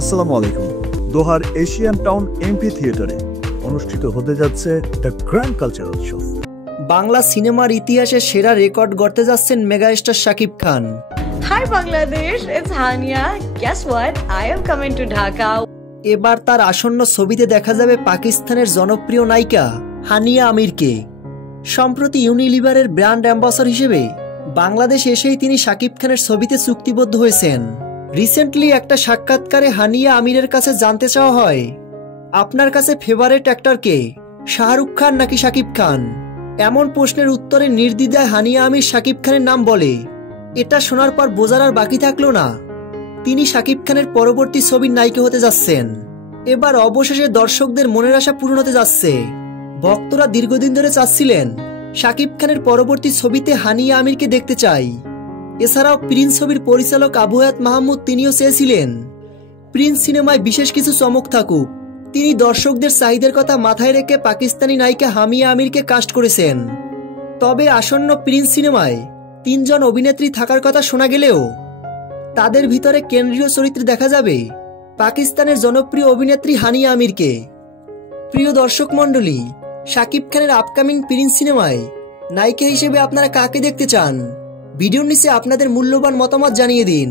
আসসালামু আলাইকুম। দোহার Asian town MP থিয়েটারে অনুষ্ঠিত হতে যাচ্ছে the grand cultural show. Bangla সিনেমার ইতিহাসে সেরা রেকর্ড গড়তে যাচ্ছেন megastar Shakib Khan. Hi Bangladesh, it's Hania. Guess what? I am coming to Dhaka. এবার তার আসন্ন ছবিতে দেখা যাবে পাকিস্তানের জনপ্রিয় নায়িকা হানিয়া আমিরকে। সম্প্রতি ইউনিলিভারের ব্র্যান্ড অ্যাম্বাসাডর হিসেবে বাংলাদেশ এসেই তিনি শাকিব খানের ছবিতে চুক্তিবদ্ধ হয়েছেন। রিসেন্টলি একটা সাক্ষাৎকারে হানিয়া আমিরের কাছে জানতে চাওয়া হয়, আপনার কাছে ফেভারিট অ্যাক্টর কে, শাহরুখ খান নাকি শাকিব খান? এমন প্রশ্নের উত্তরে নির্দ্বিধায় হানিয়া আমির শাকিব খানের নাম বলে। এটা শোনার পর বোঝার আর বাকি থাকলো না, তিনি শাকিব খানের পরবর্তী ছবির নায়িকা হতে যাচ্ছেন। এবার অবশেষে দর্শকদের মনের আশা পূরণ হতে যাচ্ছে। ভক্তরা দীর্ঘদিন ধরে চাচ্ছিলেন শাকিব খানের পরবর্তী ছবিতে হানিয়া আমিরকে দেখতে চাই। এছাড়াও প্রিন্স ছবির পরিচালক আবু হায়াত মাহমুদ তিনিও চেয়েছিলেন প্রিন্স সিনেমায় বিশেষ কিছু চমক থাকুক। তিনি দর্শকদের চাহিদার কথা মাথায় রেখে পাকিস্তানি নায়িকা হানিয়া আমিরকে কাস্ট করেছেন। তবে আসন্ন প্রিন্স সিনেমায় 3 জন অভিনেত্রী থাকার কথা শোনা গেলেও তাদের ভিতরে কেন্দ্রীয় চরিত্রে দেখা যাবে পাকিস্তানের জনপ্রিয় অভিনেত্রী হানিয়া আমিরকে। প্রিয় দর্শক মণ্ডলী, শাকিব খানের আপকামিং প্রিন্স সিনেমায় নায়িকা হিসেবে আপনারা কাকে দেখতে চান? ভিডিওর নিচে আপনাদের মূল্যবান মতামত জানিয়ে দিন।